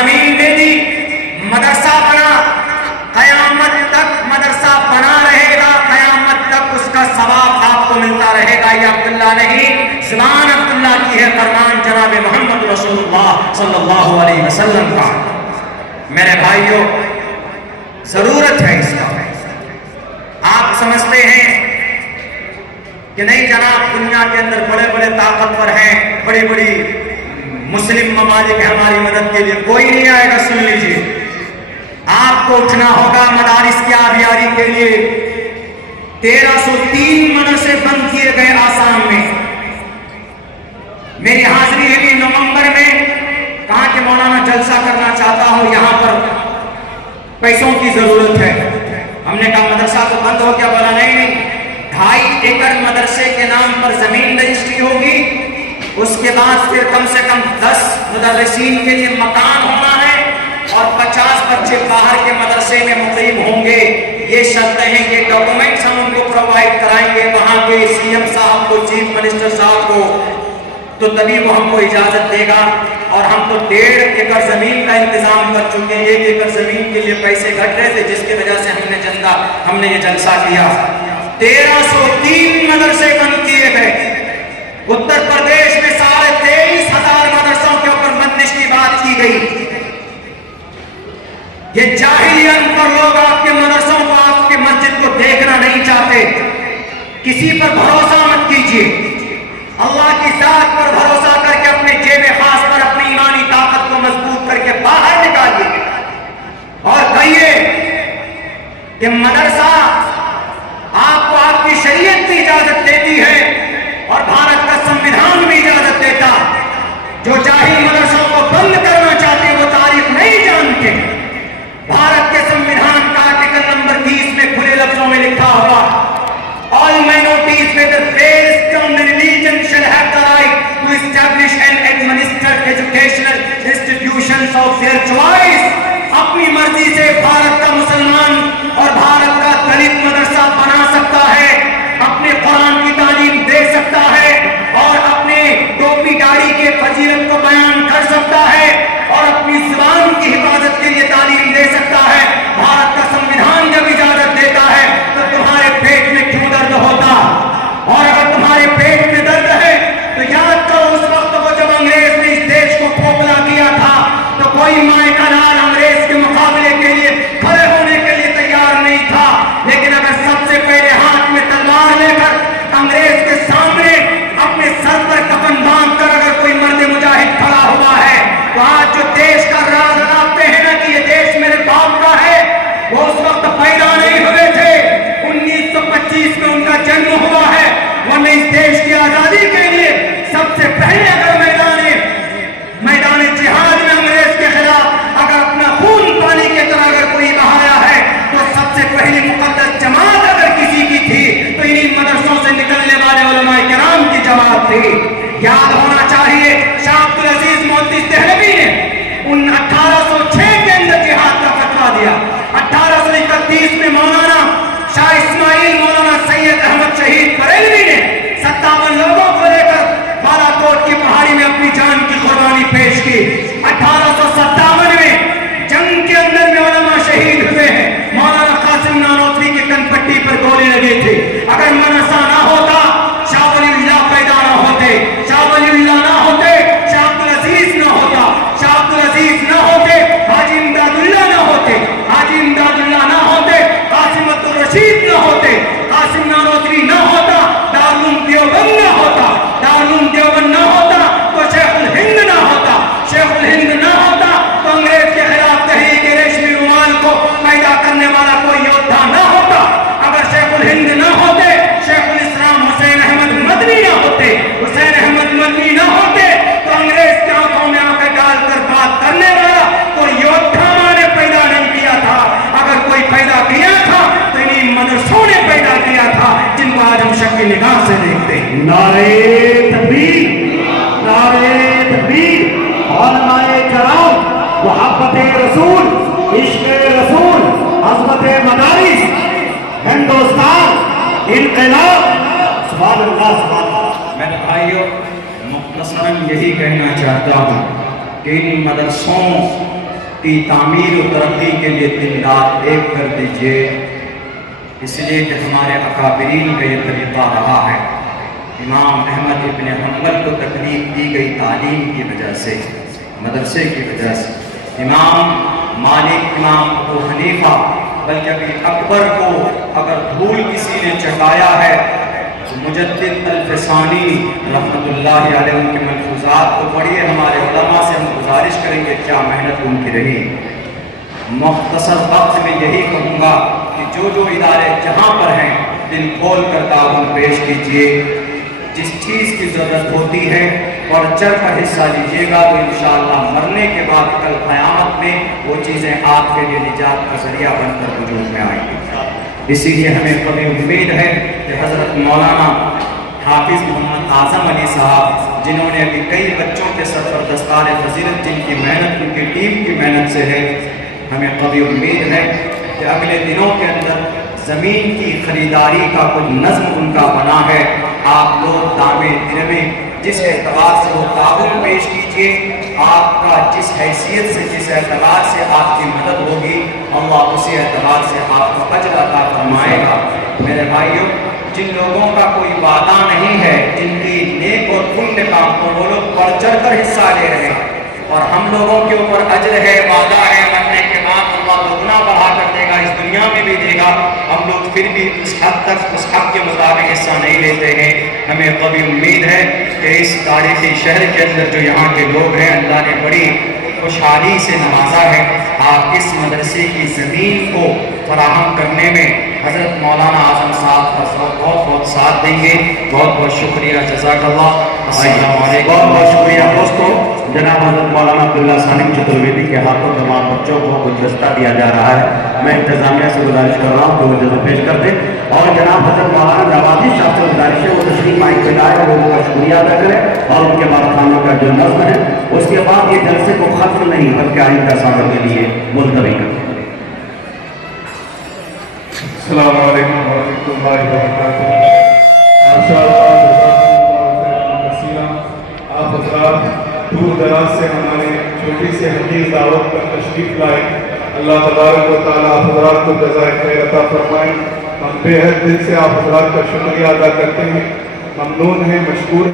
زمین دے دی، مدرسہ بنا، قیامت تک مدرسہ بنا رہے گا، قیامت تک اس کا ثواب آپ کو ملتا رہے گا. یہ عبداللہ نہیں، زبان عبداللہ کی ہے، فرمان جناب محمد رسول اللہ صلی اللہ علیہ وسلم کا. میرے بھائیوں، ضرورت ہے اس کا. آپ سمجھتے ہیں کہ نہیں جناب دنیا کے اندر بڑے بڑے طاقتور ہیں، بڑی بڑی مسلم ممالک ہماری مدد کے لیے، کوئی نہیں آئے گا. سن لیجیے، آپ کو اٹھنا ہوگا مدارس کی آبیاری کے لیے. 1303 مدرسے بند کیے گئے آسام میں. میری حاضری ہے نومبر میں، کہا کہ مولانا جلسہ کرنا چاہتا ہوں، یہاں پر پیسوں کی ضرورت ہے. ہم نے کہا مدرسہ تو بند ہو گیا. بولا نہیں، 2.5 ایکڑ مدرسے کے نام پر زمین رجسٹری ہوگی، اس کے بعد پھر کم سے کم 10 مدرسین کے لیے مکان ہونا ہے، اور 50 بچے باہر کے مدرسے میں مقیم ہوں گے. یہ شرطیں ہیں کہ ڈاکومنٹس ہم ان کو پرووائڈ کرائیں گے وہاں کے سی ایم صاحب کو، چیف منسٹر صاحب کو، تو تبھی وہ ہم کو اجازت دے گا. اور ہم تو 1.5 ایکڑ زمین کا انتظام کر چکے ہیں. 1 ایکڑ زمین کے لیے پیسے گھٹ رہے تھے، جس کی وجہ سے ہم نے یہ جلسہ کیا. 1303 مدرسے بند کیے گئے. اتر پردیش میں 23,500 مدرسوں کے اوپر بندش کی بات کی گئی. یہ جاہلی ان پر لوگ آپ کے مدرسوں کو، آپ کے مسجد کو دیکھنا نہیں چاہتے. کسی پر بھروسہ مت کیجیے، اللہ کی ذات پر بھروسہ کر کے اپنے جیب خاص پر اپنی ایمانی طاقت کو مضبوط کر کے باہر نکالیے اور کہیے کہ مدرسہ آپ کو آپ کی شریعت بھی اجازت دیتی ہے اور بھارت کا سنویدھان بھی اجازت دیتا. جو جاہل مدرسوں کو بند کرنا چاہتے وہ تاریخ نہیں جانتے. بھارت کے سنویدھان کا آرٹیکل نمبر 30 میں کھلے لفظوں میں لکھا ہوا، all minorities whether based on religion shall have the right to establish and administer educational institutions of their choice. اپنی مرضی سے بھارت کا مسلمان اور بھارت کا دلت مدرسہ بنا سکتا ہے، اپنے قرآن کی تعلیم دے سکتا ہے، اور اپنے ٹوپی داڑھی کے فضیلت کو بیان کر سکتا ہے، اور اپنی زبان کی حفاظت کے لیے تعلیم دے سکتا ہے. بھارت کا سنویدھان جب اجازت دیتا ہے تو تمہارے پیٹ میں کیوں درد ہوتا؟ اور اگر تمہارے پیٹ میں درد ہے تو یاد کرو اس وقت وہ جب انگریز نے اس دیش کو کھوکھلا کیا تھا تو کوئی مائیں کا لال انگریز کے مقابلے کے لیے کھڑے ہونے کے لیے تیار نہیں تھا. لیکن اگر سب سے پہلے ہاتھ میں تلوار لے کر انگریز کے سامنے اپنے سر پر کفن باندھ کر اگر کوئی مرد مجاہد کھڑا ہوا ہے تو آج جو دیش کا راز رکھتے ہیں نا کہ یہ دیش میرے باپ کا ہے، وہ اس وقت پیدا نہیں ہوئے تھے. 1925 میں ان کا جنم ہوا ہے، ورنہ اس دیش کی آزادی کے لیے سب سے پہلے اگر میدان جہاد میں انگریز کے خلاف اگر اپنا خون پانی کی طرح اگر کوئی بہایا ہے تو سب سے پہلی مقدس جماعت اگر کسی کی تھی تو انہی مدرسوں سے نکلنے والے علماء کرام کی جماعت تھی. یاد ہونا چاہیے شاہ عبدالعزیز محدث دہلوی نے 1806 کے اندر جہاد کا فتویٰ دیا. 1831 میں مولانا شاہ اسماعیل مولانا سید احمد شہید بریلوی نے 57 لوگوں کو لے کر بالا کوٹ کی پہاڑی میں اپنی جان کی قربانی پیش کی. 1857 میں جنگ کے اندر میں علماء شہید ہوئے ہیں. مولانا قاسم نانوتوی کے کن پٹی پر گولی لگی تھی. اگر مدرسہ نہ ہوتا شاہ ولی اللہ پیدا نہ ہوتے، شاہ ولی اللہ نہ ہوتے، شاہ عبدالعزیز نہ ہوتا، شاہ عبدالعزیز نہ ہوتے، حاجی امداد اللہ نہ ہوتے، حاجی امداد اللہ نہ ہوتے، قاسم عبدالرشید نہ ہوتے، قاسم نانوتوی نہ ہوتا، دارالعلوم دیوبند نہ ہوتا، دارالعلوم دیوبند نہ ہوتا تو شیخ الہند نہ ہوتا، شیخ الہند نہ ہوتا تو انگریز کے خلاف تحریک ریشمی رومال کو پیدا کرنے والا کوئی یودھا نہ ہوتا. اگر شیخ الہند نہ ہوتے، شیخ الاسلام حسین احمد مدنی نہ ہوتے، حسین احمد مدنی نہ ہوتے تو انگریز کے آنکھوں میں آنکھیں ڈال کر بات کرنے والا کوئی یودھا ماں نے پیدا نہیں کیا تھا. اگر کوئی پیدا کیا تھا تو انہی مدرسوں نے پیدا کیا تھا جن کو آج ہم شک کی نگاہ سے دیکھتے ہیں. نعرے تکبیر، نعرے تکبیر. علماء کرام، محبت رسول، عشق رسول، عظمت مدارس، ہندوستان، انقلاب. سبحان اللہ، سبحان اللہ. میں بھائیوں مختصراً یہی کہنا چاہتا ہوں کہ ان مدرسوں کی تعمیر و ترقی کے لیے دن رات ایک کر دیجیے، اس لیے کہ ہمارے اکابرین کا یہ طریقہ رہا ہے۔ امام احمد ابن حنبل کو تکلیف دی گئی تعلیم کی وجہ سے، مدرسے کی وجہ سے۔ امام مالک، امام ابو حنیفہ، بلکہ ابھی اکبر کو اگر دھول کسی نے چٹایا ہے تو مجدد الفسانی رحمۃ اللہ علیہ ان کے ملفوظات کو پڑھیے، ہمارے علماء سے ہم گزارش کریں گے کیا محنت ان کی رہی۔ مختصر وقت میں یہی کہوں گا کہ جو ادارے جہاں پر ہیں دل کھول کر تعاون پیش کیجیے، جس چیز کی ضرورت ہوتی ہے اور چڑھ کر حصہ لیجیے گا تو انشاءاللہ مرنے کے بعد کل قیامت میں وہ چیزیں آپ کے لیے نجات کا ذریعہ بن کر وجود میں آئیں گی۔ اسی لیے ہمیں کبھی امید ہے کہ حضرت مولانا حافظ محمد اعظم علی صاحب، جنہوں نے ابھی کئی بچوں کے سر پر دستار فضیلت، جن کی محنت ان کی ٹیم کی محنت سے ہے، ہمیں کبھی امید ہے کہ اگلے دنوں کے اندر زمین کی خریداری کا کچھ نظم ان کا بنا ہے، آپ لوگ دامے دن میں جس اعتبار سے وہ تعاون پیش کیجیے، آپ کا جس حیثیت سے، جس اعتبار سے آپ کی مدد ہوگی، اللہ اسی اعتبار سے آپ کو اجر عطا فرمائے گا۔ میرے بھائیوں، جن لوگوں کا کوئی وعدہ نہیں ہے، جن کی نیک اور پُنیہ کام کو وہ لوگ بڑھ چڑھ کر حصہ لے رہے ہیں، اور ہم لوگوں کے اوپر اجر ہے، وعدہ ہے، مرنے کے بعد اللہ دگنا بڑھا کر دے گا، اس دنیا میں بھی دے گا، ہم لوگ پھر بھی اس حد تک اس حق کے مطابق حصہ نہیں لیتے ہیں۔ ہمیں کبھی امید ہے کہ اس تاریخی شہر کے اندر جو یہاں کے لوگ ہیں، اللہ نے بڑی خوشحالی سے نوازا ہے، آپ اس مدرسے کی زمین کو فراہم کرنے میں حضرت مولانا اعظم صاحب کا بہت بہت ساتھ دیں گے۔ بہت بہت شکریہ، جزاک اللہ۔ السلام علیکم۔ بہت بہت شکریہ دوستو۔ جناب حضرت مولانا عبداللہ سالم چترویدی کے ہاتھوں تمام بچوں کو گلدستہ دیا جا رہا ہے۔ میں انتظامیہ سے گزارش کر رہا ہوں کہ وہ جلد پیش کر دیں، اور جناب حضرت مولانا جوادی صاحب سے گزارش ہے وہ تشریف مائک پہ لائے اور لوگوں کا شکریہ ادا کریں، اور ان کے بعد خانوں کا جو نظم ہے اس کے بعد یہ جلسے کو ختم نہیں بلکہ آئندہ سالوں کے لیے ملتوی کریں۔ السلام علیکم ورحمۃ اللہ وبرکاتہ۔ آپ حضرات دور دراز سے ہمارے چھوٹی سے حدیث دعوت پر تشریف لائے، اللہ تبارک و تعالیٰ آپ حضرات کو جزائے خیر عطا فرمائیں۔ ہم بے حد دل سے آپ حضرات کا شکریہ ادا کرتے ہیں، ممنون ہیں، مشکور